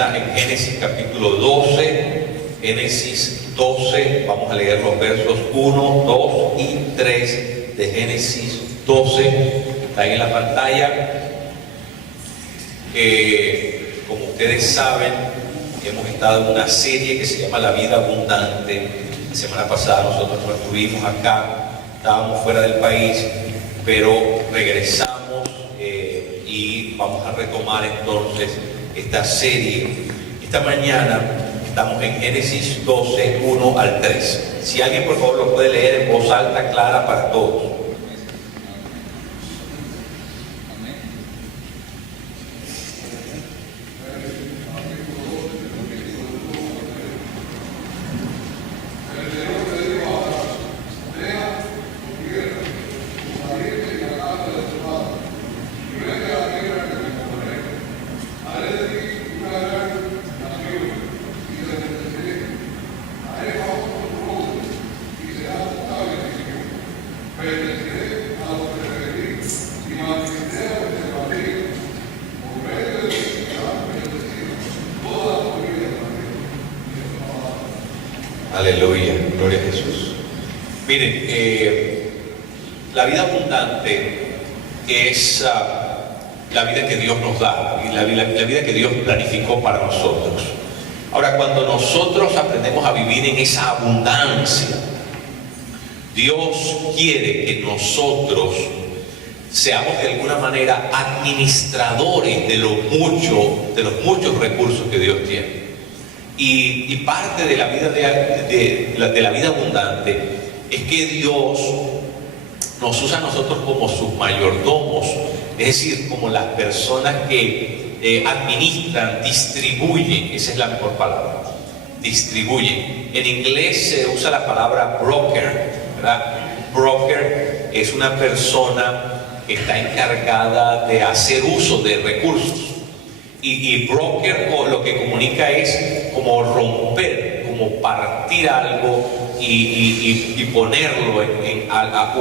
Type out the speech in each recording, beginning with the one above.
mañana en Génesis capítulo 12. Génesis 12, vamos a leer los versos 1, 2 y 3 de Génesis 12. Está ahí en la pantalla. Como ustedes saben, hemos estado en una serie que se llama La Vida Abundante. La semana pasada nosotros no estuvimos acá, estábamos fuera del país, pero regresamos y vamos a retomar entonces esta serie. Esta mañana estamos en Génesis 12, 1 al 3. Si alguien por favor lo puede leer en voz alta, clara para todos. Aleluya, gloria a Jesús. Miren, la vida abundante es la vida que Dios nos da, la vida que Dios planificó para nosotros. Ahora, cuando nosotros aprendemos a vivir en esa abundancia, Dios quiere que nosotros seamos de alguna manera administradores de los muchos recursos que Dios tiene. Y parte de la vida de la vida abundante es que Dios nos usa a nosotros como sus mayordomos, es decir, como las personas que administran, distribuyen. Esa es la mejor palabra, distribuyen. En inglés se usa la palabra broker, ¿verdad? Broker es una persona que está encargada de hacer uso de recursos. Y broker lo que comunica es como romper, como partir algo y ponerlo,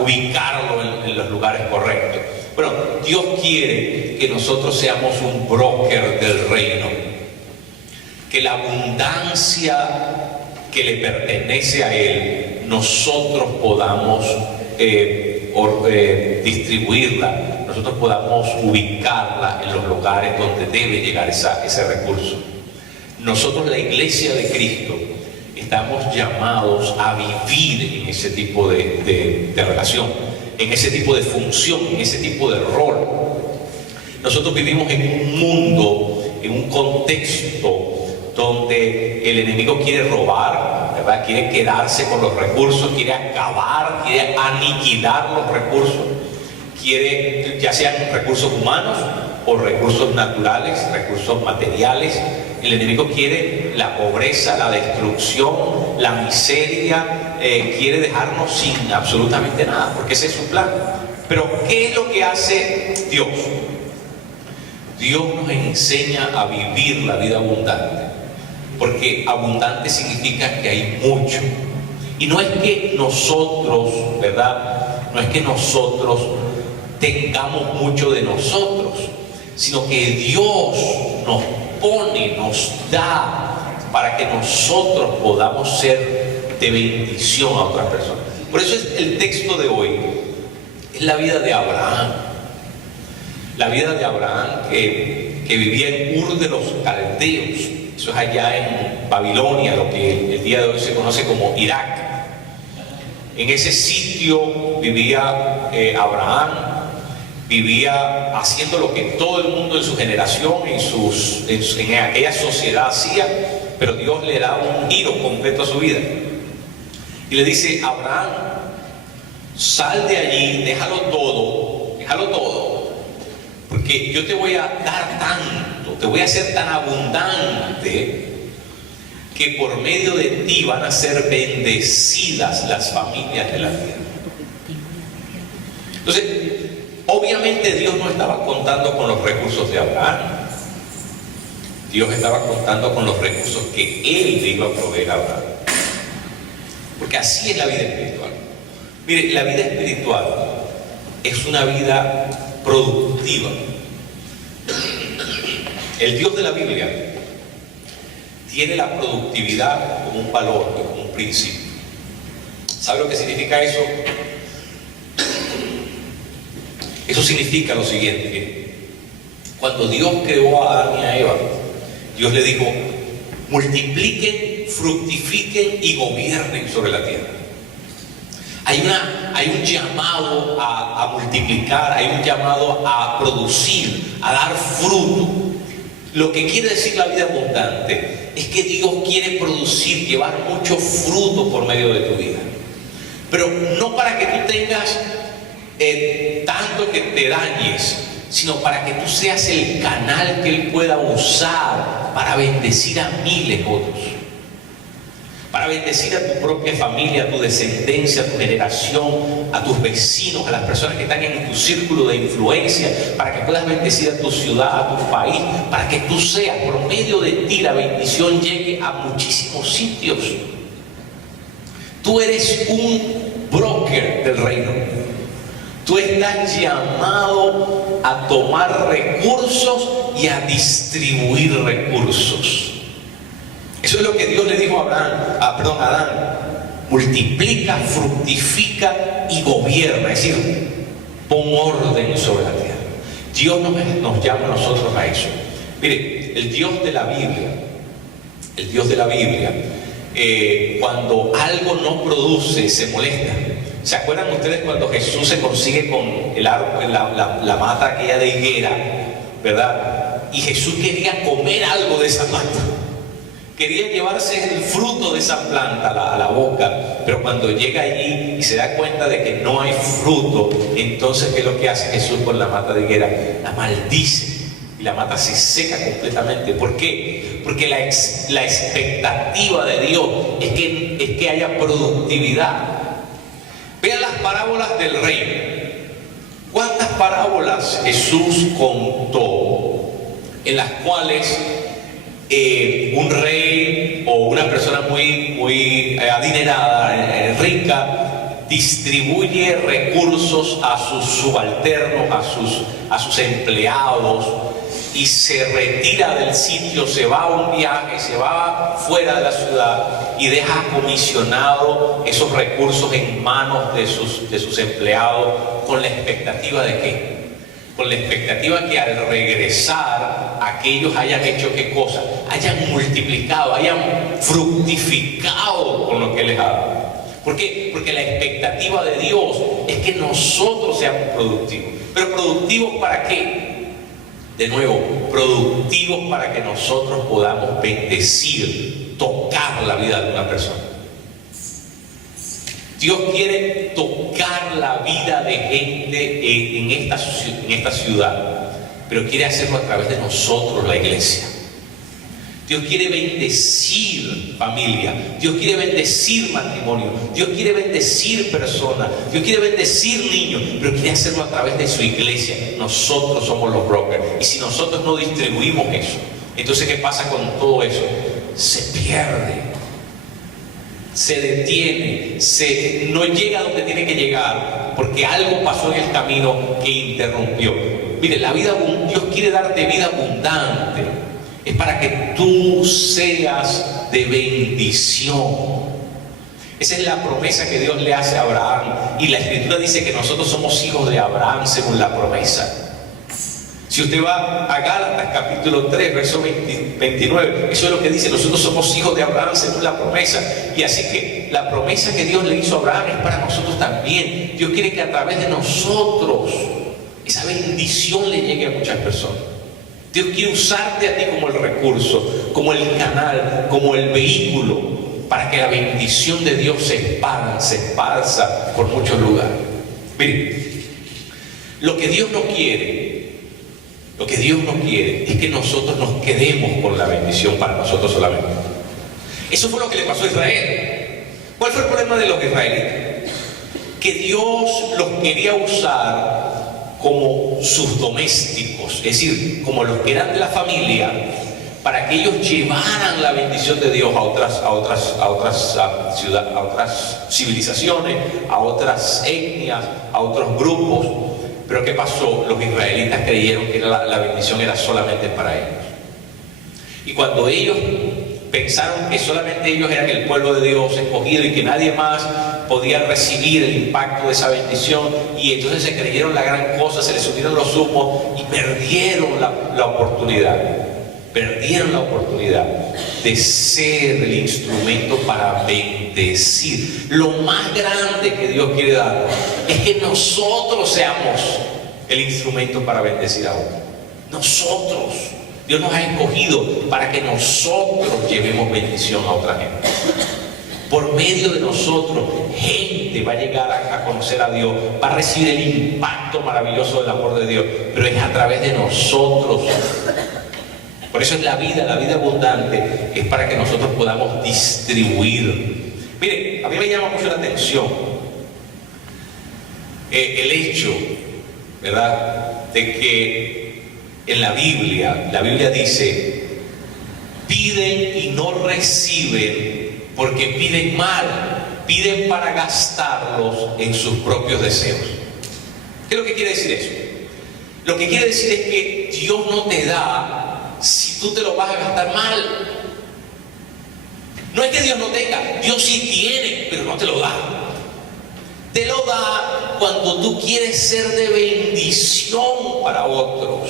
ubicarlo en los lugares correctos. Bueno, Dios quiere que nosotros seamos un broker del reino, que la abundancia que le pertenece a Él, nosotros podamos distribuirla, nosotros podamos ubicarla en los lugares donde debe llegar ese recurso. Nosotros, la Iglesia de Cristo, estamos llamados a vivir en ese tipo de relación, en ese tipo de función, en ese tipo de rol. Nosotros vivimos en un mundo, en un contexto donde el enemigo quiere robar, ¿verdad? Quiere quedarse con los recursos, quiere acabar, quiere aniquilar los recursos. Quiere, ya sean recursos humanos o recursos naturales, recursos materiales. El enemigo quiere la pobreza, la destrucción, la miseria, quiere dejarnos sin absolutamente nada, porque ese es su plan. Pero ¿qué es lo que hace Dios? Dios nos enseña a vivir la vida abundante, porque abundante significa que hay mucho. Y no es que nosotros, ¿verdad? No es que nosotros tengamos mucho de nosotros, sino que Dios nos pone, nos da para que nosotros podamos ser de bendición a otras personas. Por eso es el texto de hoy, es la vida de Abraham. La vida de Abraham que vivía en Ur de los Caldeos. Eso es allá en Babilonia, lo que el día de hoy se conoce como Irak. En ese sitio vivía Abraham. Vivía haciendo lo que todo el mundo en su generación, en aquella sociedad hacía, pero Dios le da un giro completo a su vida. Y le dice: Abraham, sal de allí, déjalo todo, porque yo te voy a dar tanto, te voy a hacer tan abundante, que por medio de ti van a ser bendecidas las familias de la tierra. Entonces, obviamente Dios no estaba contando con los recursos de Abraham. Dios estaba contando con los recursos que Él le iba a proveer a Abraham. Porque así es la vida espiritual. Mire, la vida espiritual es una vida productiva. El Dios de la Biblia tiene la productividad como un valor, como un principio. ¿Sabe lo que significa eso? Eso significa lo siguiente: cuando Dios creó a Adán y a Eva, Dios le dijo: multipliquen, fructifiquen y gobiernen sobre la tierra. Hay un llamado a multiplicar, hay un llamado a producir, a dar fruto. Lo que quiere decir la vida abundante es que Dios quiere producir, llevar mucho fruto por medio de tu vida. Pero no para que tú tengas tanto que te dañes, sino para que tú seas el canal que Él pueda usar para bendecir a miles otros. Para bendecir a tu propia familia, a tu descendencia, a tu generación, a tus vecinos, a las personas que están en tu círculo de influencia, para que puedas bendecir a tu ciudad, a tu país, para que tú seas, por medio de ti, la bendición llegue a muchísimos sitios. Tú eres un broker del reino. Tú estás llamado a tomar recursos y a distribuir recursos. Eso es lo que Dios le dijo a Adán: multiplica, fructifica y gobierna, es decir, pon orden sobre la tierra. Dios nos llama a nosotros a eso. Mire, el Dios de la Biblia, cuando algo no produce, se molesta. ¿Se acuerdan ustedes cuando Jesús se consigue con la mata aquella de higuera, verdad? Y Jesús quería comer algo de esa mata. Quería llevarse el fruto de esa planta a la boca, pero cuando llega allí y se da cuenta de que no hay fruto, entonces ¿qué es lo que hace Jesús con la mata de higuera? La maldice y la mata se seca completamente. ¿Por qué? Porque la expectativa de Dios es que haya productividad. Vean las parábolas del rey. ¿Cuántas parábolas Jesús contó en las cuales un rey o una persona muy adinerada, rica, distribuye recursos a sus subalternos, a sus empleados, y se retira del sitio, se va a un viaje, se va fuera de la ciudad y deja comisionado esos recursos en manos de sus empleados, con la expectativa de ¿qué? Con la expectativa que al regresar aquellos hayan hecho qué cosa, hayan multiplicado, hayan fructificado con lo que les ha dado. ¿Por qué? Porque la expectativa de Dios es que nosotros seamos productivos. ¿Pero productivos para qué? De nuevo, productivos para que nosotros podamos bendecir, tocar la vida de una persona. Dios quiere tocar la vida de gente en esta ciudad, pero quiere hacerlo a través de nosotros, la iglesia. Dios quiere bendecir familia, Dios quiere bendecir matrimonio, Dios quiere bendecir personas, Dios quiere bendecir niños, pero quiere hacerlo a través de su iglesia. Nosotros somos los brokers, y si nosotros no distribuimos eso, entonces ¿qué pasa con todo eso? Se pierde, se detiene, no llega a donde tiene que llegar, porque algo pasó en el camino que interrumpió. Mire, Dios quiere darte vida abundante. Es para que tú seas de bendición. Esa es la promesa que Dios le hace a Abraham. Y la Escritura dice que nosotros somos hijos de Abraham según la promesa. Si usted va a Gálatas capítulo 3, verso 29, eso es lo que dice: nosotros somos hijos de Abraham según la promesa. Y así que la promesa que Dios le hizo a Abraham es para nosotros también. Dios quiere que a través de nosotros esa bendición le llegue a muchas personas. Dios quiere usarte a ti como el recurso, como el canal, como el vehículo, para que la bendición de Dios se esparza por muchos lugares. Miren, lo que Dios no quiere es que nosotros nos quedemos con la bendición para nosotros solamente. Eso fue lo que le pasó a Israel. ¿Cuál fue el problema de los israelitas? Que Dios los quería usar como sus domésticos, es decir, como los que eran de la familia, para que ellos llevaran la bendición de Dios a otras civilizaciones, a otras etnias, a otros grupos. Pero ¿qué pasó? Los israelitas creyeron que la bendición era solamente para ellos. Y cuando ellos pensaron que solamente ellos eran el pueblo de Dios escogido y que nadie más podía recibir el impacto de esa bendición, y entonces se creyeron la gran cosa, se les subieron los humos y perdieron la oportunidad. Perdieron la oportunidad de ser el instrumento para bendecir. Lo más grande que Dios quiere dar es que nosotros seamos el instrumento para bendecir a otros. Nosotros. Dios nos ha escogido para que nosotros llevemos bendición a otra gente. Por medio de nosotros, gente va a llegar a conocer a Dios, va a recibir el impacto maravilloso del amor de Dios, pero es a través de nosotros. Por eso es la vida abundante, es para que nosotros podamos distribuir. Miren, a mí me llama mucho la atención el hecho, ¿verdad?, de que en la Biblia dice: piden y no reciben porque piden mal, piden para gastarlos en sus propios deseos. ¿Qué es lo que quiere decir eso? Lo que quiere decir es que Dios no te da si tú te lo vas a gastar mal. No es que Dios no tenga, Dios sí tiene, pero no te lo da. Te lo da cuando tú quieres ser de bendición para otros.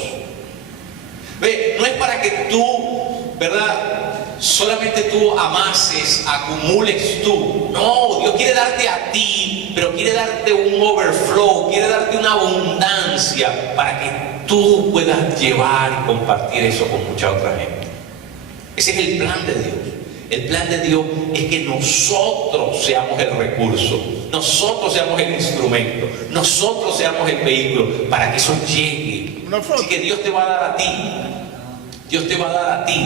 ¿Ve? No es para que tú, ¿verdad?, solamente tú amases, acumules tú. No, Dios quiere darte a ti, pero quiere darte un overflow, quiere darte una abundancia para que tú puedas llevar y compartir eso con mucha otra gente. Ese es el plan de Dios. El plan de Dios es que nosotros seamos el recurso, nosotros seamos el instrumento, nosotros seamos el vehículo para que eso llegue. Así que Dios te va a dar a ti, Dios te va a dar a ti,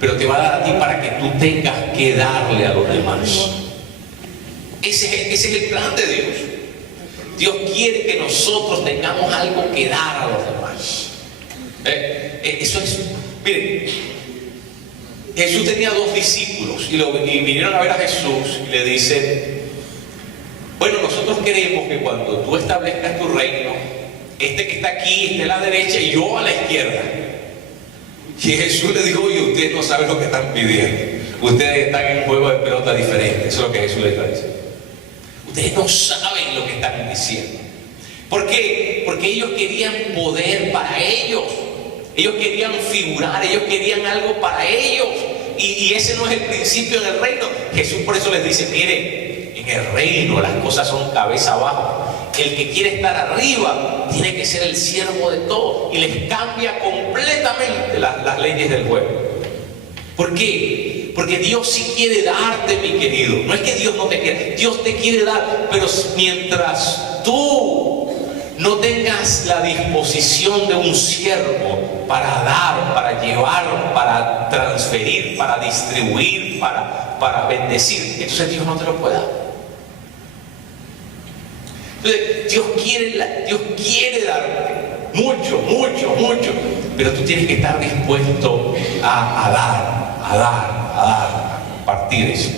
pero te va a dar a ti para que tú tengas que darle a los demás. Ese es el plan de Dios. Dios quiere que nosotros tengamos algo que dar a los demás. Eso es, miren, Jesús tenía 2 discípulos y vinieron a ver a Jesús y le dicen: bueno, nosotros queremos que cuando tú establezcas tu reino, este que está aquí esté a la derecha y yo a la izquierda. Y Jesús le dijo: oye, ustedes no saben lo que están pidiendo, ustedes están en un juego de pelota diferente. Eso es lo que Jesús le está diciendo. Ustedes no saben lo que están diciendo. ¿Por qué? Porque ellos querían poder para ellos. Ellos querían figurar, ellos querían algo para ellos. Y ese no es el principio en el reino. Jesús por eso les dice: miren, en el reino las cosas son cabeza abajo. El que quiere estar arriba tiene que ser el siervo de todos. Y les cambia completamente las leyes del juego. ¿Por qué? Porque Dios sí quiere darte, mi querido. No es que Dios no te quiera, Dios te quiere dar, pero mientras tú no tengas la disposición de un siervo para dar, para llevar, para transferir, para distribuir, para bendecir, entonces Dios no te lo puede dar. Entonces Dios quiere darte mucho, pero tú tienes que estar dispuesto a compartir eso.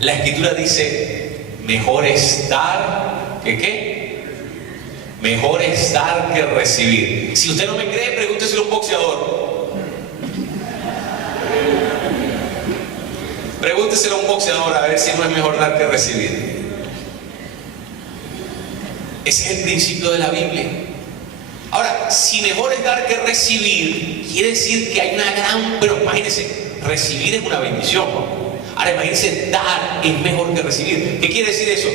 La Escritura dice: mejor es dar que ¿qué? Mejor es dar que recibir. Si usted no me cree, pregúnteselo a un boxeador. Pregúnteselo a un boxeador a ver si no es mejor dar que recibir. Ese es el principio de la Biblia. Ahora, si mejor es dar que recibir, quiere decir que hay una gran... Pero imagínense, recibir es una bendición, ¿no? Ahora imagínense, dar es mejor que recibir. ¿Qué quiere decir eso?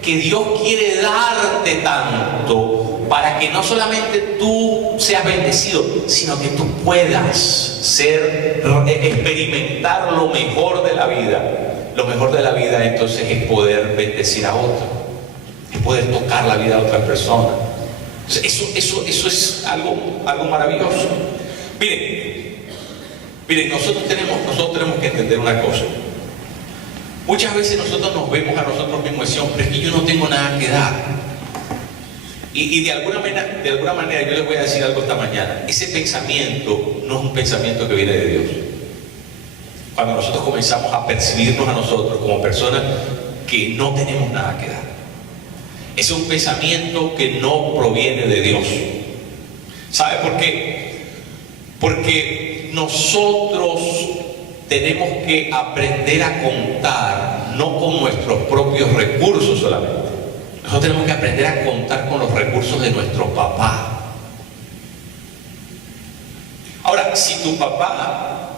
Que Dios quiere darte tanto para que no solamente tú seas bendecido, sino que tú puedas experimentar lo mejor de la vida. Lo mejor de la vida entonces es poder bendecir a otro, es poder tocar la vida de otra persona. Eso es algo maravilloso. Miren, nosotros tenemos que entender una cosa. Muchas veces nosotros nos vemos a nosotros mismos y decimos: pero es que yo no tengo nada que dar. Y de alguna manera yo les voy a decir algo esta mañana. Ese pensamiento no es un pensamiento que viene de Dios. Cuando nosotros comenzamos a percibirnos a nosotros como personas que no tenemos nada que dar, es un pensamiento que no proviene de Dios. ¿Sabe por qué? Porque nosotros tenemos que aprender a contar, no con nuestros propios recursos solamente. Nosotros tenemos que aprender a contar con los recursos de nuestro papá. Ahora, si tu papá,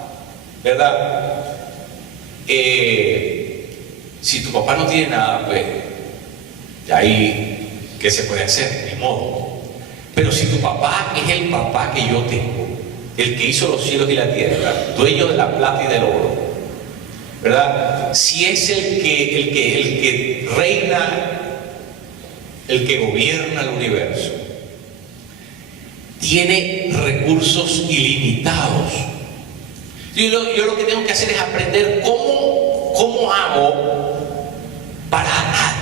¿verdad? Si tu papá no tiene nada, pues, de ahí, ¿qué se puede hacer? Ni modo. Pero si tu papá es el papá que yo tengo, el que hizo los cielos y la tierra, dueño de la plata y del oro, ¿verdad? Si es el que reina, el que gobierna el universo, tiene recursos ilimitados. Yo lo que tengo que hacer es aprender cómo hago para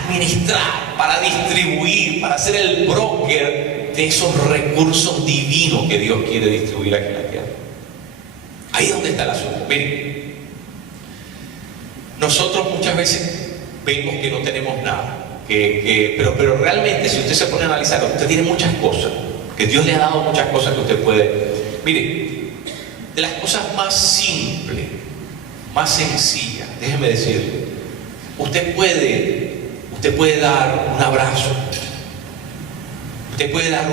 administrar, para distribuir, para ser el broker de esos recursos divinos que Dios quiere distribuir aquí en la tierra. Ahí es donde está el asunto. Miren, nosotros muchas veces vemos que no tenemos nada, pero realmente si usted se pone a analizar, usted tiene muchas cosas, que Dios le ha dado muchas cosas que usted puede. Mire, de las cosas más simples, más sencillas, déjeme decirle, usted puede dar un abrazo, usted puede dar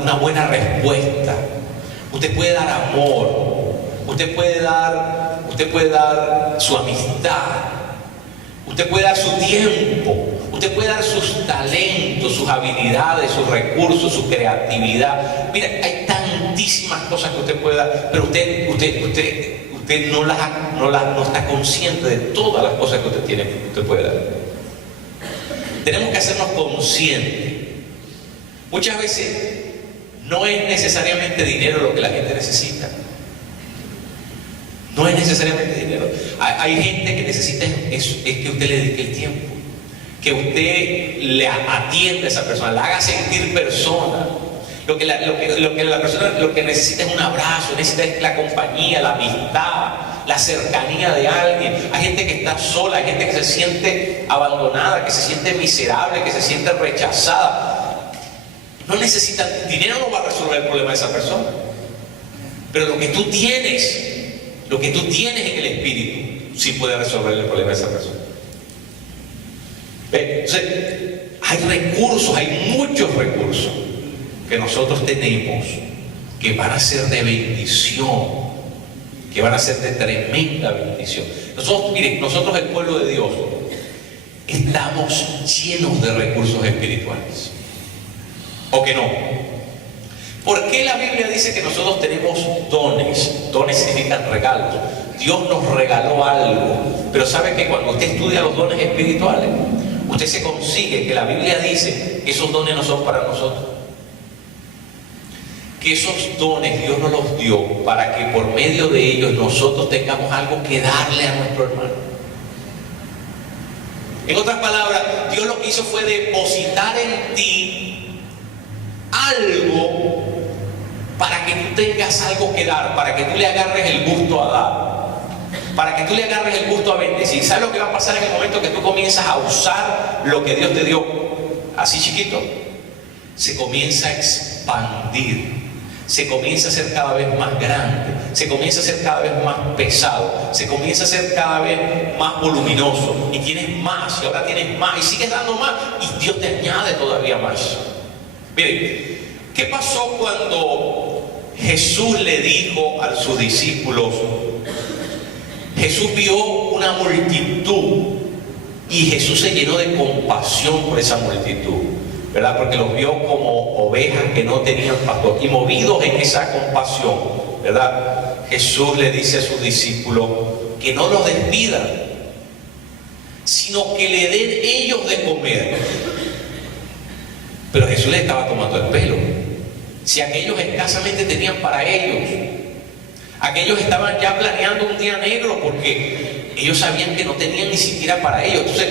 una buena respuesta, usted puede dar amor, usted puede dar su amistad, usted puede dar su tiempo, usted puede dar sus talentos, sus habilidades, sus recursos, su creatividad. Mira, hay tantísimas cosas que usted puede dar, pero usted no está consciente de todas las cosas que usted puede dar. Tenemos que hacernos conscientes. Muchas veces no es necesariamente dinero lo que la gente necesita. No es necesariamente dinero. Hay gente que necesita es que usted le dedique el tiempo, que usted le atienda a esa persona, la haga sentir persona. Lo que la persona lo que necesita es un abrazo, necesita la compañía, la amistad, la cercanía de alguien. Hay gente que está sola, hay gente que se siente abandonada, que se siente miserable, que se siente rechazada. No necesita, dinero no va a resolver el problema de esa persona, pero lo que tú tienes en el espíritu sí puede resolver el problema de esa persona. Entonces, hay recursos, hay muchos recursos que nosotros tenemos que van a ser de bendición, que van a ser de tremenda bendición. Nosotros el pueblo de Dios estamos llenos de recursos espirituales. ¿O que no? ¿Por qué la Biblia dice que nosotros tenemos dones? Dones significan regalos. Dios nos regaló algo. Pero ¿sabe que cuando usted estudia los dones espirituales, usted se consigue que la Biblia dice que esos dones no son para nosotros? Que esos dones Dios nos los dio para que por medio de ellos nosotros tengamos algo que darle a nuestro hermano. En otras palabras, Dios lo que hizo fue depositar en ti algo para que tú tengas algo que dar, para que tú le agarres el gusto a dar, para que tú le agarres el gusto a bendecir. ¿Sabes lo que va a pasar en el momento que tú comienzas a usar lo que Dios te dio así chiquito? Se comienza a expandir, se comienza a ser cada vez más grande, se comienza a ser cada vez más pesado, se comienza a ser cada vez más voluminoso, y tienes más, y ahora tienes más, y sigues dando más, y Dios te añade todavía más. Miren, ¿qué pasó cuando Jesús le dijo a sus discípulos? Jesús vio una multitud y Jesús se llenó de compasión por esa multitud, ¿verdad? Porque los vio como ovejas que no tenían pastor, y movidos en esa compasión, ¿verdad? Jesús le dice a sus discípulos que no los despidan, sino que le den ellos de comer. Pero Jesús les estaba tomando el pelo. Si aquellos escasamente tenían para ellos, aquellos estaban ya planeando un día negro porque ellos sabían que no tenían ni siquiera para ellos. Entonces,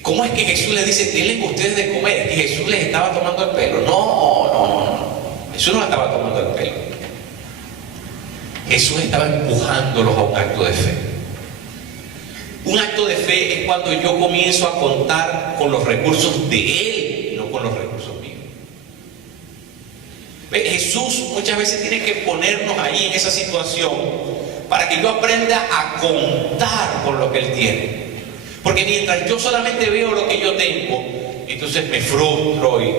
¿cómo es que Jesús les dice, denle ustedes de comer? Y Jesús les estaba tomando el pelo. No. Jesús no estaba tomando el pelo. Jesús estaba empujándolos a un acto de fe. Un acto de fe es cuando yo comienzo a contar con los recursos de Él, no con los recursos míos. Jesús muchas veces tiene que ponernos ahí en esa situación para que yo aprenda a contar con lo que Él tiene. Porque mientras yo solamente veo lo que yo tengo, entonces me frustro y...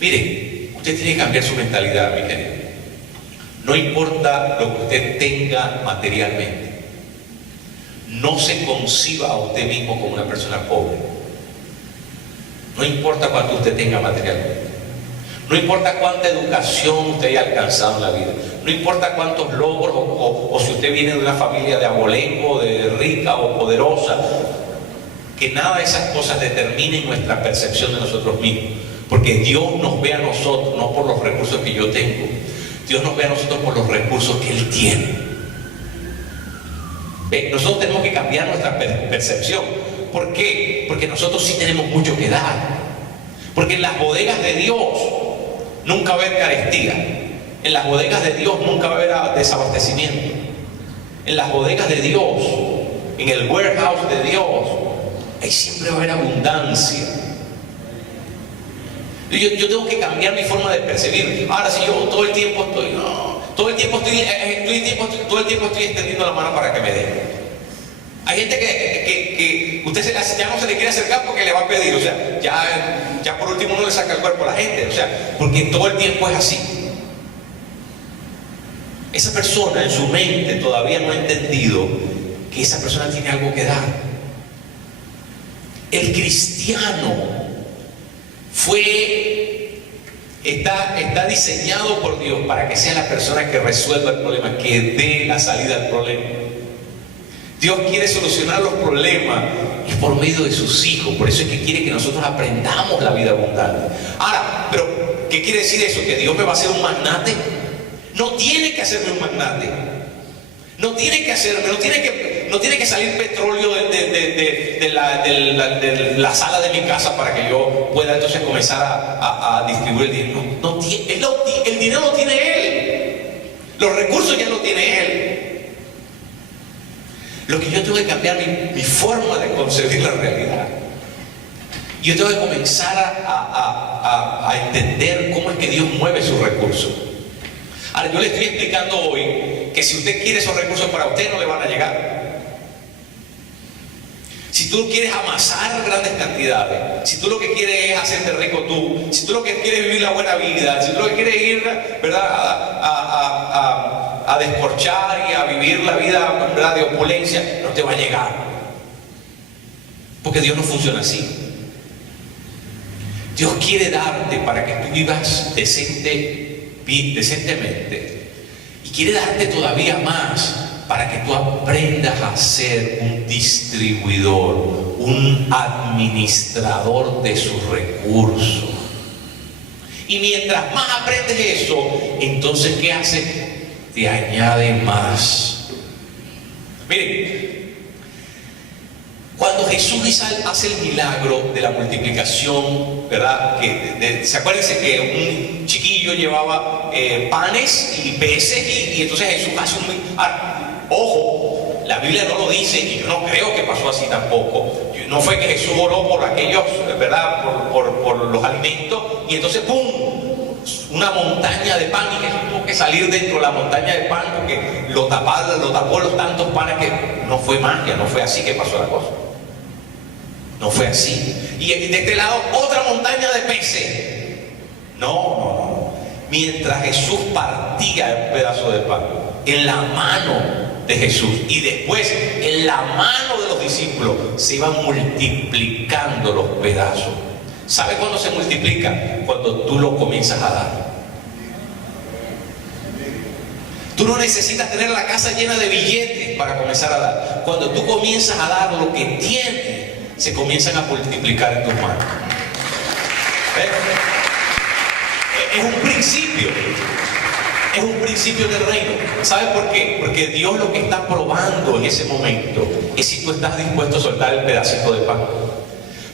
Mire, usted tiene que cambiar su mentalidad, mi querido. No importa lo que usted tenga materialmente. No se conciba a usted mismo como una persona pobre. No importa cuánto usted tenga materialmente. No importa cuánta educación usted haya alcanzado en la vida. No importa cuántos logros o si usted viene de una familia de abolengo, de rica o poderosa. Que nada de esas cosas determinen nuestra percepción de nosotros mismos. Porque Dios nos ve a nosotros no por los recursos que yo tengo. Dios nos ve a nosotros por los recursos que Él tiene. Nosotros tenemos que cambiar nuestra percepción. ¿Por qué? Porque nosotros sí tenemos mucho que dar. Porque en las bodegas de Dios nunca va a haber carestía. En las bodegas de Dios nunca va a haber desabastecimiento. En las bodegas de Dios, en el warehouse de Dios, ahí siempre va a haber abundancia. Yo tengo que cambiar mi forma de percibir. Ahora si yo todo el tiempo estoy extendiendo la mano para que me den. Hay gente que usted ya no se le quiere acercar porque le va a pedir. O sea, ya por último uno le saca el cuerpo a la gente. O sea, porque todo el tiempo es así. Esa persona en su mente todavía no ha entendido que esa persona tiene algo que dar. El cristiano está diseñado por Dios para que sea la persona que resuelva el problema, que dé la salida al problema. Dios quiere solucionar los problemas y por medio de sus hijos. Por eso es que quiere que nosotros aprendamos la vida abundante. Ahora, pero ¿qué quiere decir eso? ¿Que Dios me va a hacer un magnate? No tiene que hacerme un magnate. No tiene que salir petróleo de la sala de mi casa para que yo pueda entonces comenzar a distribuir el dinero. El dinero lo tiene Él. Los recursos ya lo tiene Él. Lo que yo tengo que cambiar mi forma de concebir la realidad. Yo tengo que comenzar a entender cómo es que Dios mueve sus recursos. Ahora, yo le estoy explicando hoy que si usted quiere esos recursos para usted, no le van a llegar. Si tú quieres amasar grandes cantidades, si tú lo que quieres es hacerte rico tú, si tú lo que quieres es vivir la buena vida, si tú lo que quieres ir, ¿verdad?, a descorchar y a vivir la vida, ¿verdad?, de opulencia, no te va a llegar. Porque Dios no funciona así. Dios quiere darte para que tú vivas decentemente, y quiere darte todavía más para que tú aprendas a ser un distribuidor, un administrador de sus recursos. Y mientras más aprendes eso, entonces ¿qué hace? Te añade más. Miren, cuando Jesús hace el milagro de la multiplicación, ¿verdad? ¿Se acuerdan que un chiquillo llevaba panes y peces y entonces Jesús hace un milagro? Ojo, la Biblia no lo dice y yo no creo que pasó así tampoco. No fue que Jesús oró por aquellos, ¿verdad?, por los alimentos y entonces ¡pum!, una montaña de pan, y Jesús tuvo que salir dentro de la montaña de pan porque lo tapó los tantos panes. Que no fue magia, no fue así que pasó la cosa. No fue así. Y de este lado otra montaña de peces. No. Mientras Jesús partía el pedazo de pan en la mano de Jesús y después en la mano de los discípulos, se iban multiplicando los pedazos. ¿Sabe cuándo se multiplica? Cuando tú lo comienzas a dar. Tú no necesitas tener la casa llena de billetes para comenzar a dar. Cuando tú comienzas a dar lo que tienes, se comienzan a multiplicar en tus manos. Es un principio. Es un principio del reino. ¿Sabes por qué? Porque Dios lo que está probando en ese momento es si tú estás dispuesto a soltar el pedacito de pan.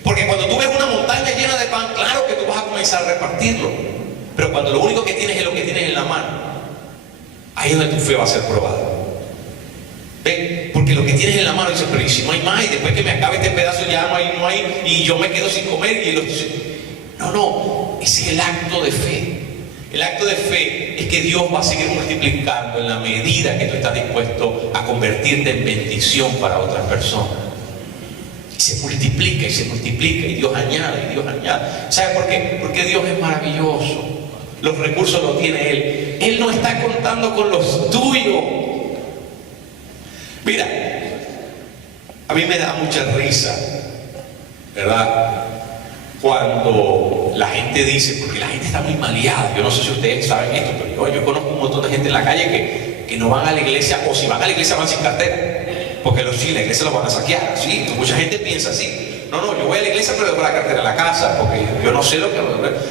Porque cuando tú ves una montaña llena de pan, claro que tú vas a comenzar a repartirlo. Pero cuando lo único que tienes es lo que tienes en la mano, ahí es donde tu fe va a ser probada. ¿Ven? Porque lo que tienes en la mano, dices, pero ¿y si no hay más? Y después que me acabe este pedazo ya no hay, y yo me quedo sin comer. No, ese es el acto de fe. El acto de fe es que Dios va a seguir multiplicando en la medida que tú estás dispuesto a convertirte en bendición para otras personas. Y se multiplica y se multiplica y Dios añade y Dios añade. ¿Sabe por qué? Porque Dios es maravilloso. Los recursos los tiene Él. Él no está contando con los tuyos. Mira, a mí me da mucha risa, ¿verdad? Cuando la gente dice, porque la gente está muy maleada, yo no sé si ustedes saben esto, pero yo conozco un montón de gente en la calle que no van a la iglesia, o si van a la iglesia van sin cartera, porque sí, la iglesia los van a saquear, ¿sí? Mucha gente piensa así. No, yo voy a la iglesia pero dejo la cartera en la casa, porque yo no sé lo que...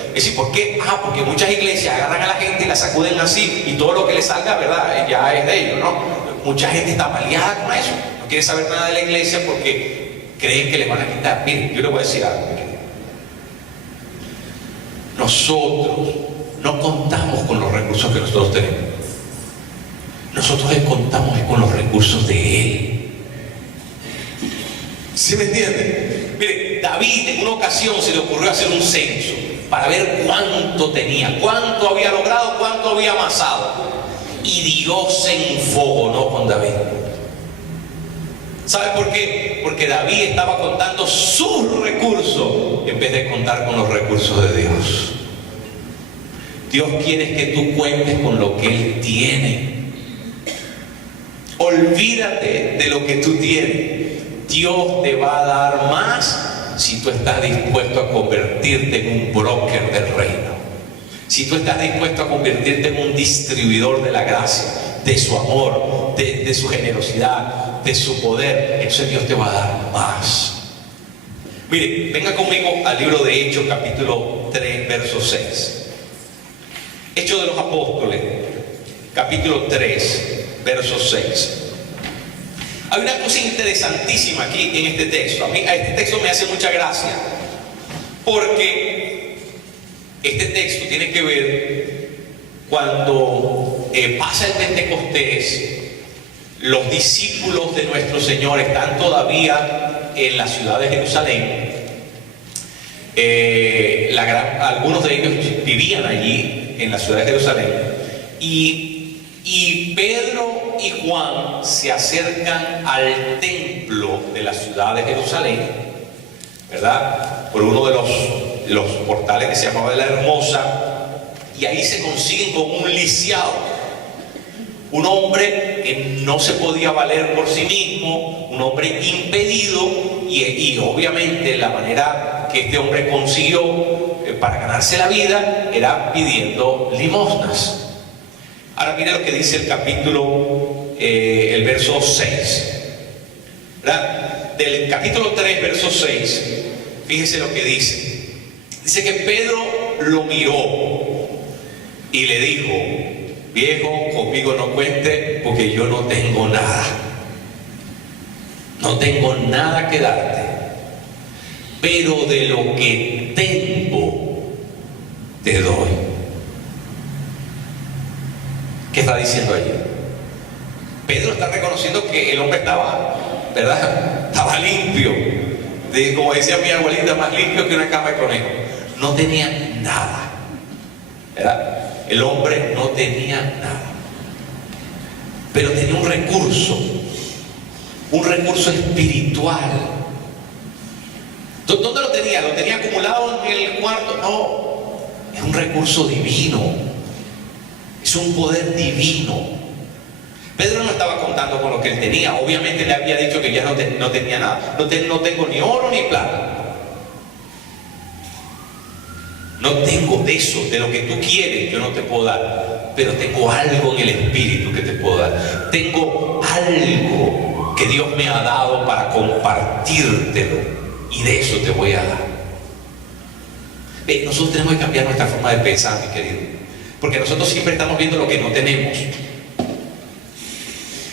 Es decir, ¿por qué? Porque muchas iglesias agarran a la gente y la sacuden así, y todo lo que les salga, ¿verdad? Ya es de ellos, ¿no? Mucha gente está maleada con eso, no quiere saber nada de la iglesia porque creen que les van a quitar. Miren, yo les voy a decir algo. Nosotros no contamos con los recursos que nosotros tenemos. Nosotros contamos con los recursos de Él. ¿Sí me entienden? Mire, David en una ocasión se le ocurrió hacer un censo para ver cuánto tenía, cuánto había logrado, cuánto había amasado. Y Dios se enfogonó con David. ¿Sabe por qué? Porque David estaba contando sus recursos en vez de contar con los recursos de Dios. Dios quiere que tú cuentes con lo que Él tiene. Olvídate de lo que tú tienes. Dios te va a dar más si tú estás dispuesto a convertirte en un broker del reino. Si tú estás dispuesto a convertirte en un distribuidor de la gracia, de su amor, de su generosidad, de su poder, entonces Dios te va a dar más. Mire, venga conmigo al libro de Hechos, capítulo 3, verso 6. Hechos de los Apóstoles, capítulo 3, verso 6. Hay una cosa interesantísima aquí en este texto. A este texto me hace mucha gracia, porque este texto tiene que ver cuando pasa el Pentecostés. Los discípulos de nuestro Señor están todavía en la ciudad de Jerusalén. Algunos de ellos vivían allí en la ciudad de Jerusalén. Y Pedro y Juan se acercan al templo de la ciudad de Jerusalén, ¿verdad? Por uno de los portales que se llamaba de la Hermosa. Y ahí se consiguen con un lisiado, un hombre que no se podía valer por sí mismo, un hombre impedido, y obviamente la manera que este hombre consiguió para ganarse la vida era pidiendo limosnas. Ahora mire lo que dice el capítulo, el verso 6, ¿verdad? Del capítulo 3, verso 6, fíjese lo que dice. Dice que Pedro lo miró y le dijo: viejo, conmigo no cuente, porque yo no tengo nada. No tengo nada que darte, pero de lo que tengo te doy. ¿Qué está diciendo allí? Pedro está reconociendo que el hombre estaba, ¿verdad? Estaba limpio. Como decía mi abuelita, más limpio que una cama de conejo. No tenía nada, ¿verdad? El hombre no tenía nada, pero tenía un recurso espiritual. ¿Dónde lo tenía? ¿Lo tenía acumulado en el cuarto? No, es un recurso divino. Es un poder divino. Pedro no estaba contando con lo que él tenía. Obviamente le había dicho que ya no tenía nada. No tengo ni oro ni plata. No tengo de eso, de lo que tú quieres, yo no te puedo dar. Pero tengo algo en el espíritu que te puedo dar. Tengo algo que Dios me ha dado para compartírtelo. Y de eso te voy a dar. Ve, nosotros tenemos que cambiar nuestra forma de pensar, mi querido. Porque nosotros siempre estamos viendo lo que no tenemos.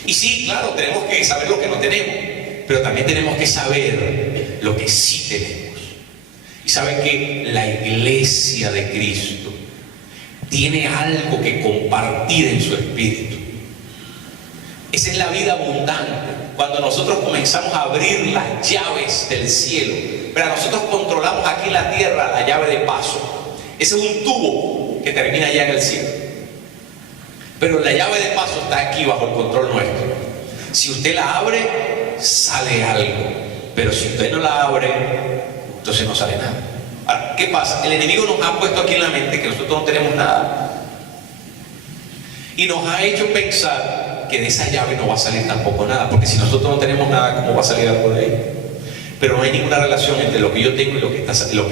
Y sí, claro, tenemos que saber lo que no tenemos, pero también tenemos que saber lo que sí tenemos. Y saben que la iglesia de Cristo tiene algo que compartir en su espíritu. Esa es la vida abundante. Cuando nosotros comenzamos a abrir las llaves del cielo, pero nosotros controlamos aquí en la tierra la llave de paso. Ese es un tubo que termina allá en el cielo. Pero la llave de paso está aquí bajo el control nuestro. Si usted la abre, sale algo. Pero si usted no la abre, entonces no sale nada. Ahora, ¿qué pasa? El enemigo nos ha puesto aquí en la mente que nosotros no tenemos nada. Y nos ha hecho pensar que de esa llave no va a salir tampoco nada. Porque si nosotros no tenemos nada, ¿cómo va a salir algo de ahí? Pero no hay ninguna relación entre lo que yo tengo y lo que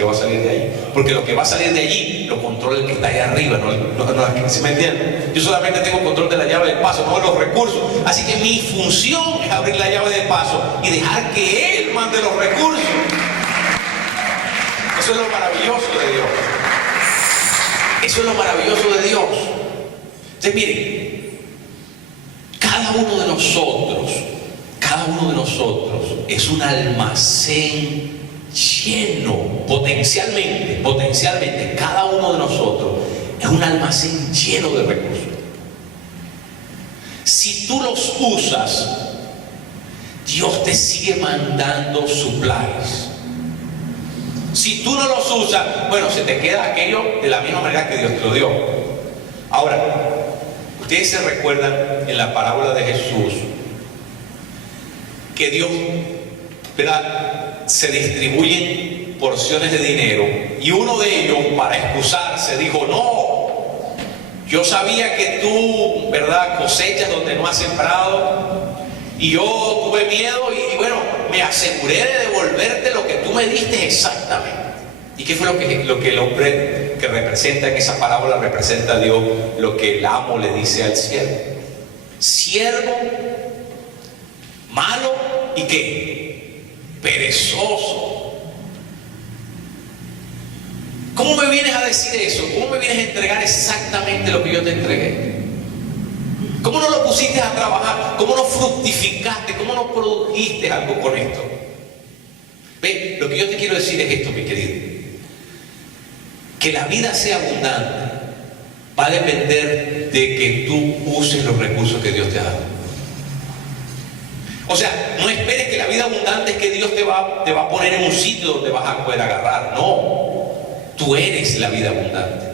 va a salir de ahí. Porque lo que va a salir de allí lo controla el que está ahí arriba, ¿no? ¿Sí me entienden? Yo solamente tengo control de la llave del paso, no de los recursos. Así que mi función es abrir la llave del paso y dejar que Él mande los recursos. Eso es lo maravilloso de Dios. Eso es lo maravilloso de Dios. Entonces miren, cada uno de nosotros es un almacén lleno, potencialmente, cada uno de nosotros es un almacén lleno de recursos. Si tú los usas, Dios te sigue mandando supplies. Si tú no los usas, bueno, se te queda aquello de la misma manera que Dios te lo dio. Ahora, ustedes se recuerdan en la parábola de Jesús que Dios, ¿verdad?, se distribuyen porciones de dinero y uno de ellos, para excusarse, dijo: no, yo sabía que tú, ¿verdad?, cosechas donde no has sembrado, y yo tuve miedo y bueno, me aseguré de devolverte lo que tú me diste exactamente. ¿Y qué fue lo que el hombre que representa en esa parábola representa a Dios? Lo que el amo le dice al siervo: siervo malo y ¿qué? Perezoso. ¿Cómo me vienes a decir eso? ¿Cómo me vienes a entregar exactamente lo que yo te entregué? ¿Cómo no lo pusiste a trabajar? ¿Cómo no fructificaste? ¿Cómo no produjiste algo con esto? Ve, lo que yo te quiero decir es esto, mi querido: que la vida sea abundante va a depender de que tú uses los recursos que Dios te ha dado. O sea, no esperes que la vida abundante es que Dios te va a poner en un sitio donde vas a poder agarrar. No, tú eres la vida abundante,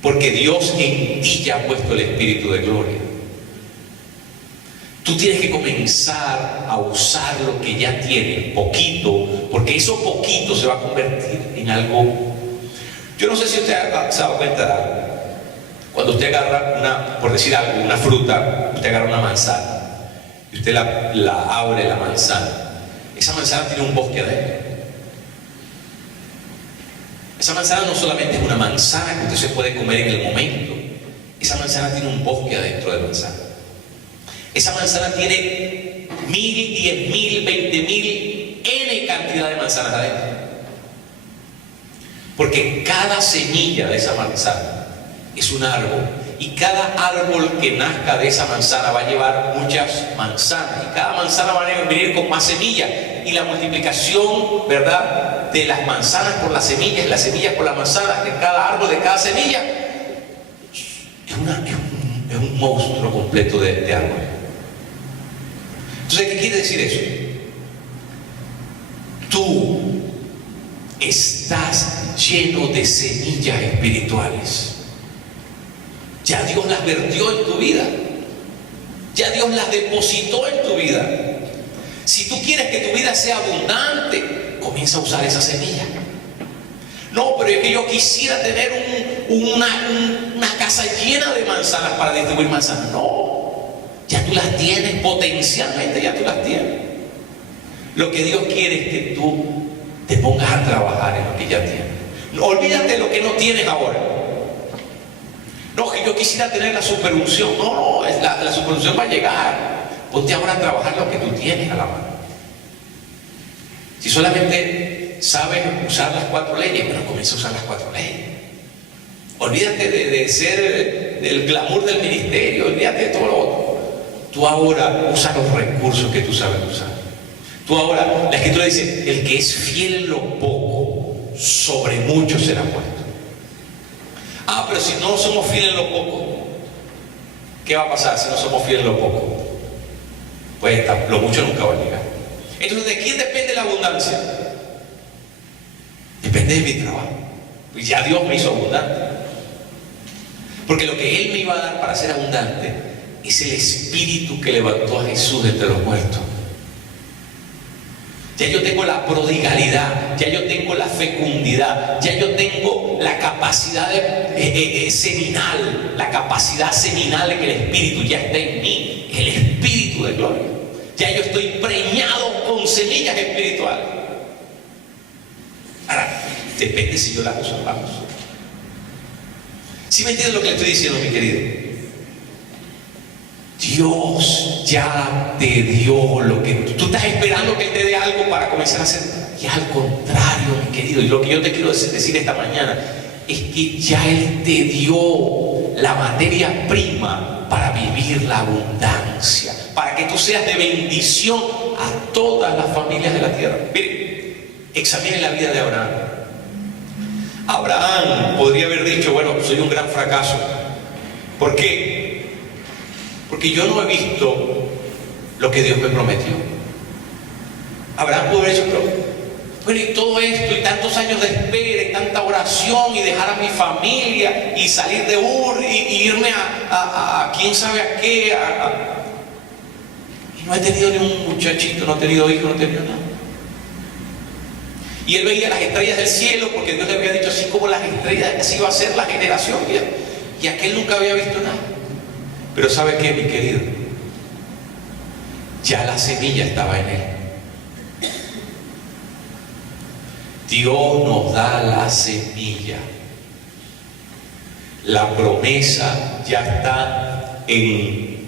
porque Dios en ti ya ha puesto el Espíritu de gloria. Tú tienes que comenzar a usar lo que ya tienes, poquito, porque eso poquito se va a convertir en algo. Yo no sé si usted se ha dado cuenta de algo. Cuando usted agarra por decir algo, una fruta, usted agarra una manzana y usted la abre, la manzana, esa manzana tiene un bosque adentro. Esa manzana no solamente es una manzana que usted se puede comer en el momento. Esa manzana tiene un bosque adentro de manzana. Esa manzana tiene 1000, 10.000, 20.000, N cantidad de manzanas adentro. Porque cada semilla de esa manzana es un árbol. Y cada árbol que nazca de esa manzana va a llevar muchas manzanas. Y cada manzana va a venir con más semillas. Y la multiplicación, ¿verdad?, de las manzanas por las semillas por las manzanas, de cada árbol, de cada semilla, es un monstruo completo de árbol. Entonces, ¿qué quiere decir eso? Tú estás lleno de semillas espirituales. Ya Dios las vertió en tu vida. Ya Dios las depositó en tu vida. Si tú quieres que tu vida sea abundante, comienza a usar esa semilla. No, pero es que yo quisiera tener una casa llena de manzanas para distribuir manzanas. No, ya tú las tienes, potencialmente ya tú las tienes. Lo que Dios quiere es que tú te pongas a trabajar en lo que ya tienes. No, olvídate de lo que no tienes ahora. No, que yo quisiera tener la superunción. No, la superunción va a llegar. Ponte ahora a trabajar lo que tú tienes a la mano. Si solamente sabes usar las 4 leyes, bueno, comienza a usar las 4 leyes. Olvídate de ser del glamour del ministerio, olvídate de todo lo otro. Tú ahora usa los recursos que tú sabes usar. Tú ahora, la Escritura dice: el que es fiel en lo poco, sobre mucho será puesto. Ah, pero si no somos fieles en lo poco, ¿qué va a pasar si no somos fieles en lo poco? Pues lo mucho nunca va a llegar. Entonces, ¿de quién depende la abundancia? Depende de mi trabajo. Pues ya Dios me hizo abundante. Porque lo que Él me iba a dar para ser abundante es el Espíritu que levantó a Jesús de entre los muertos. Ya yo tengo la prodigalidad, ya yo tengo la fecundidad, ya yo tengo la capacidad seminal, la capacidad seminal en el Espíritu, ya está en mí, el Espíritu de gloria. Ya yo estoy preñado con semillas espirituales. Ahora, depende si yo las uso o no las uso. ¿Sí me entiendes lo que le estoy diciendo, mi querido? Dios ya te dio lo que tú estás esperando, que Él te dé algo para comenzar a hacer. Y al contrario, mi querido, y lo que yo te quiero decir esta mañana es que ya Él te dio la materia prima para vivir la abundancia, para que tú seas de bendición a todas las familias de la tierra. Miren, examinen la vida de Abraham. Abraham podría haber dicho, bueno, soy un gran fracaso. ¿Por qué? Porque yo no he visto lo que Dios me prometió. Abraham pudo haber dicho, pero bueno, y todo esto, y tantos años de espera, y tanta oración, y dejar a mi familia, y salir de Ur, y irme a quién sabe a qué, y no he tenido ni un muchachito, no he tenido hijo, no he tenido nada. Y él veía las estrellas del cielo, porque Dios le había dicho, así como las estrellas, así va a ser la generación, y aquel nunca había visto nada. Pero ¿sabe qué, mi querido? Ya la semilla estaba en él. Dios nos da la semilla. La promesa ya está en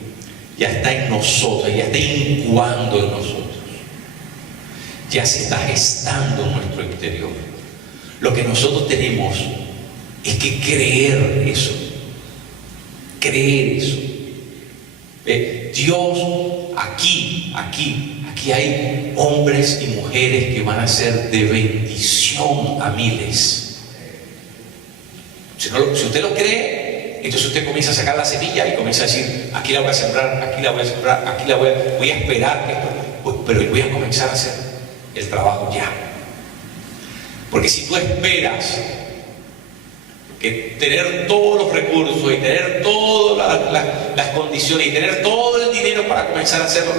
nosotros, ya está incubando en nosotros. Ya se está gestando en nuestro interior. Lo que nosotros tenemos es que creer eso. Creer eso. Dios, aquí hay hombres y mujeres que van a ser de bendición a miles. Si usted lo cree, entonces usted comienza a sacar la semilla y comienza a decir, aquí la voy a sembrar, aquí la voy a sembrar, aquí la voy a esperar esto, pero voy a comenzar a hacer el trabajo ya. Porque si tú esperas que tener todos los recursos y tener todas las condiciones y tener todo el dinero para comenzar a hacerlo,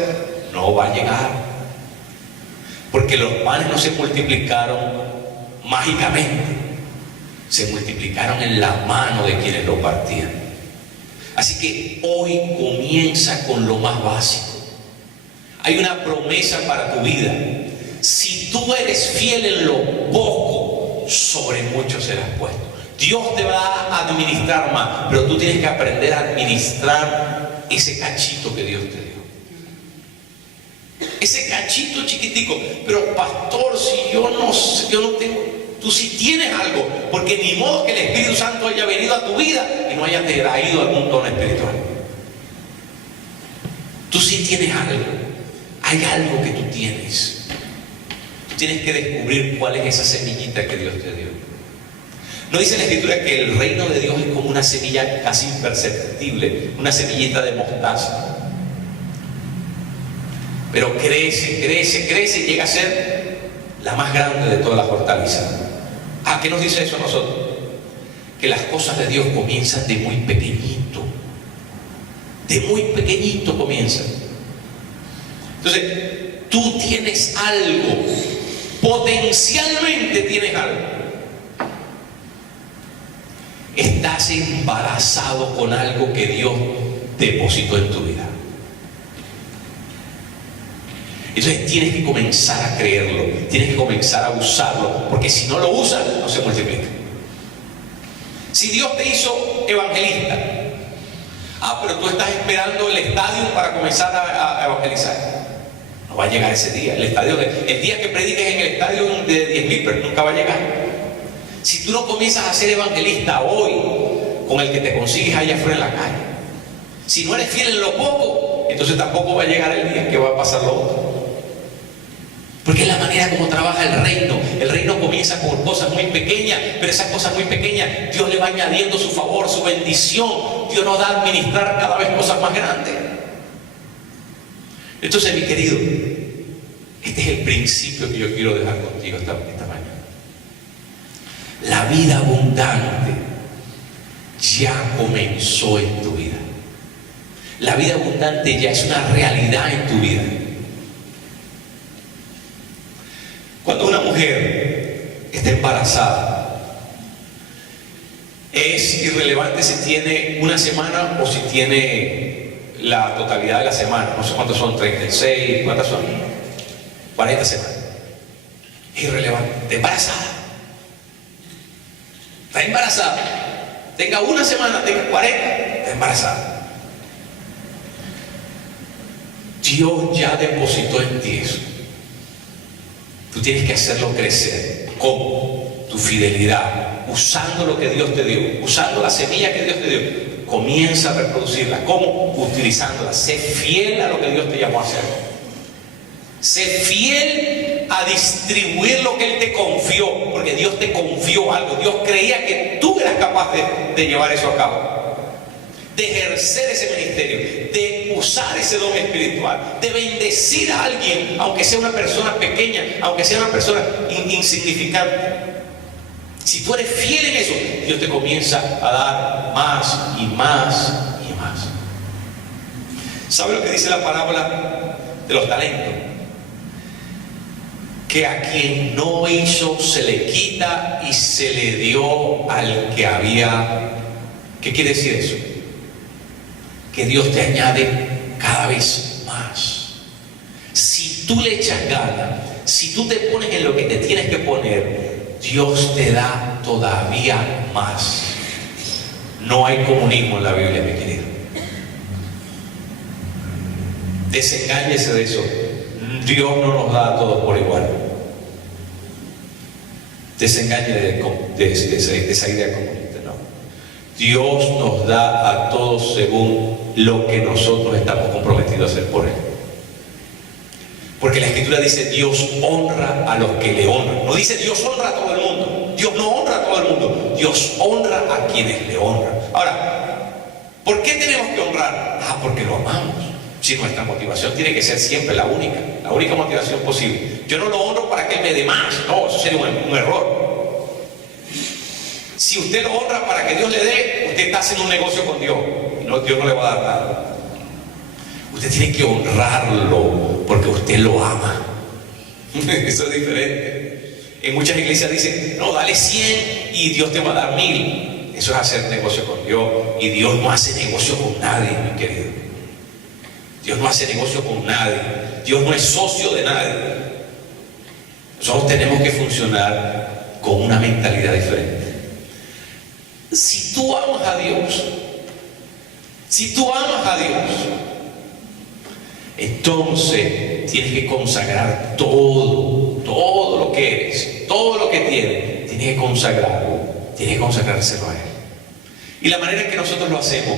no va a llegar. Porque los panes no se multiplicaron mágicamente, se multiplicaron en la mano de quienes lo partían. Así que hoy comienza con lo más básico. Hay una promesa para tu vida. Si tú eres fiel en lo poco, sobre mucho serás puesto. Dios te va a administrar más, pero tú tienes que aprender a administrar ese cachito que Dios te dio. Ese cachito chiquitico. Pero pastor, si yo no tengo, tú sí tienes algo, porque ni modo que el Espíritu Santo haya venido a tu vida y no haya traído algún don espiritual. Tú sí tienes algo. Hay algo que tú tienes. Tú tienes que descubrir cuál es esa semillita que Dios te dio. ¿No dice la Escritura que el reino de Dios es como una semilla casi imperceptible, una semillita de mostaza? Pero crece, crece, crece y llega a ser la más grande de todas las hortalizas. ¿Qué nos dice eso a nosotros? Que las cosas de Dios comienzan de muy pequeñito. De muy pequeñito comienzan. Entonces, tú tienes algo, potencialmente tienes algo. Estás embarazado con algo que Dios depositó en tu vida. Entonces tienes que comenzar a creerlo, tienes que comenzar a usarlo, porque si no lo usas, no se multiplica. Si Dios te hizo evangelista, pero tú estás esperando el estadio para comenzar a evangelizar. No va a llegar ese día. El día que prediques en el estadio de 10.000, pero nunca va a llegar. Si tú no comienzas a ser evangelista hoy, con el que te consigues allá afuera en la calle, si no eres fiel en lo poco, entonces tampoco va a llegar el día que va a pasar lo otro. Porque es la manera como trabaja el reino. El reino comienza con cosas muy pequeñas, pero esas cosas muy pequeñas, Dios le va añadiendo su favor, su bendición. Dios nos da a administrar cada vez cosas más grandes. Entonces, mi querido, este es el principio que yo quiero dejar contigo esta mañana. La vida abundante ya comenzó en tu vida. La vida abundante ya es una realidad en tu vida. Cuando una mujer está embarazada, es irrelevante si tiene una semana o si tiene la totalidad de la semana. No sé cuántos son, 36, ¿cuántas son? 40 semanas. Es irrelevante. Está embarazada. Está embarazada. Tenga una semana, tenga 40, está embarazada. Dios ya depositó en ti eso. Tú tienes que hacerlo crecer. ¿Cómo? Tu fidelidad, usando lo que Dios te dio, usando la semilla que Dios te dio. Comienza a reproducirla. ¿Cómo? Utilizándola. Sé fiel a lo que Dios te llamó a hacer. Sé fiel a distribuir lo que Él te confió, porque Dios te confió algo. Dios creía que tú eras capaz de llevar eso a cabo, de ejercer ese ministerio, de usar ese don espiritual, de bendecir a alguien, aunque sea una persona pequeña, aunque sea una persona insignificante. Si tú eres fiel en eso, Dios te comienza a dar más y más y más. ¿Sabe lo que dice la parábola de los talentos? Que a quien no hizo se le quita y se le dio al que había. ¿Qué quiere decir eso? Que Dios te añade cada vez más. Si tú le echas ganas, si tú te pones en lo que te tienes que poner, Dios te da todavía más. No hay comunismo en la Biblia, mi querido. Desengáñese de eso. Dios no nos da a todos por igual. Desengañe de esa idea comunista, ¿no? Dios nos da a todos según lo que nosotros estamos comprometidos a hacer por Él. Porque la Escritura dice: Dios honra a los que le honran. No dice Dios honra a todo el mundo. Dios no honra a todo el mundo. Dios honra a quienes le honran. Ahora, ¿por qué tenemos que honrar? Porque lo amamos. Si nuestra motivación tiene que ser siempre la única motivación posible. Yo no lo honro para que Él me dé más. No, eso sería un error. Si usted lo honra para que Dios le dé, usted está haciendo un negocio con Dios. Dios no le va a dar nada. Usted tiene que honrarlo porque usted lo ama. Eso es diferente. En muchas iglesias dicen: no, dale 100 y Dios te va a dar 1000. Eso es hacer negocio con Dios. Y Dios no hace negocio con nadie, mi querido. Dios no hace negocio con nadie. Dios no es socio de nadie. Nosotros tenemos que funcionar con una mentalidad diferente. Si tú amas a Dios, entonces tienes que consagrar todo lo que eres, todo lo que tienes, tienes que consagrárselo a Él. Y la manera en que nosotros lo hacemos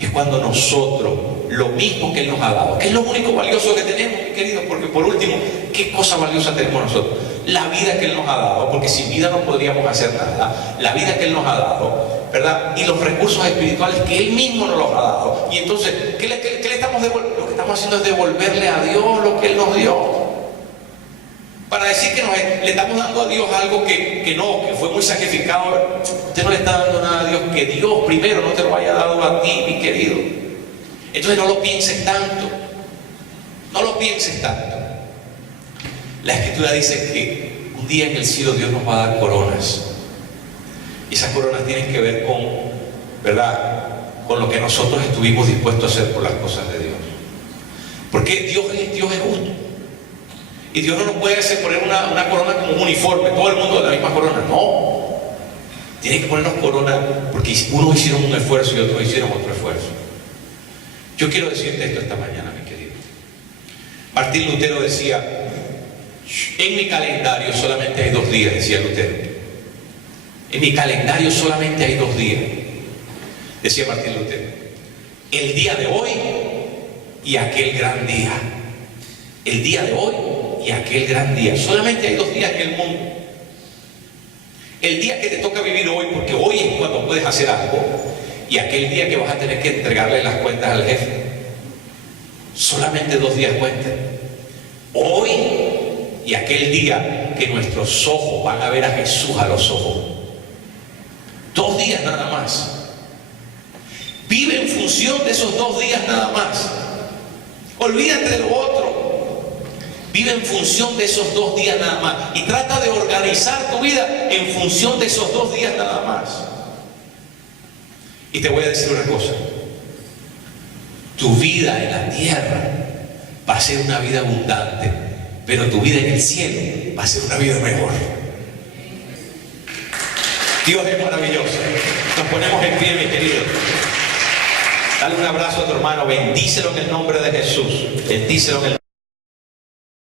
es cuando nosotros, lo mismo que Él nos ha dado, que es lo único valioso que tenemos, mi querido, porque por último, ¿qué cosa valiosa tenemos nosotros? La vida que Él nos ha dado, porque sin vida no podríamos hacer nada. La vida que Él nos ha dado, ¿verdad? Y los recursos espirituales que Él mismo nos los ha dado. Y entonces, ¿qué le estamos devolviendo? Lo que estamos haciendo es devolverle a Dios lo que Él nos dio. Para decir que le estamos dando a Dios algo que fue muy sacrificado. Usted no le está dando nada a Dios, que Dios primero no te lo haya dado a ti, mi querido. Entonces no lo pienses tanto. No lo pienses tanto. La Escritura dice que un día en el cielo Dios nos va a dar coronas. Y esas coronas tienen que ver con, ¿verdad?, con lo que nosotros estuvimos dispuestos a hacer por las cosas de Dios. Porque Dios es justo. Y Dios no nos puede hacer poner una corona como un uniforme, todo el mundo de la misma corona. No. Tiene que ponernos corona porque unos hicieron un esfuerzo y otros hicieron otro esfuerzo. Yo quiero decirte esto esta mañana, mi querido. Martín Lutero decía: en mi calendario solamente hay 2 días, decía Lutero. En mi calendario solamente hay 2 días, decía Martín Lutero. El día de hoy y aquel gran día. El día de hoy y aquel gran día. Solamente hay 2 días en el mundo. El día que te toca vivir hoy, porque hoy es cuando puedes hacer algo, y aquel día que vas a tener que entregarle las cuentas al jefe. Solamente 2 días cuentan. Hoy y aquel día que nuestros ojos van a ver a Jesús a los ojos. 2 días nada más. Vive en función de esos 2 días nada más. Olvídate de lo otro. Vive en función de esos 2 días nada más. Y trata de organizar tu vida en función de esos 2 días nada más. Y te voy a decir una cosa. Tu vida en la tierra va a ser una vida abundante, pero tu vida en el cielo va a ser una vida mejor. Dios es maravilloso. Nos ponemos en pie, mis queridos. Dale un abrazo a tu hermano. Bendícelo en el nombre de Jesús. Bendícelo en el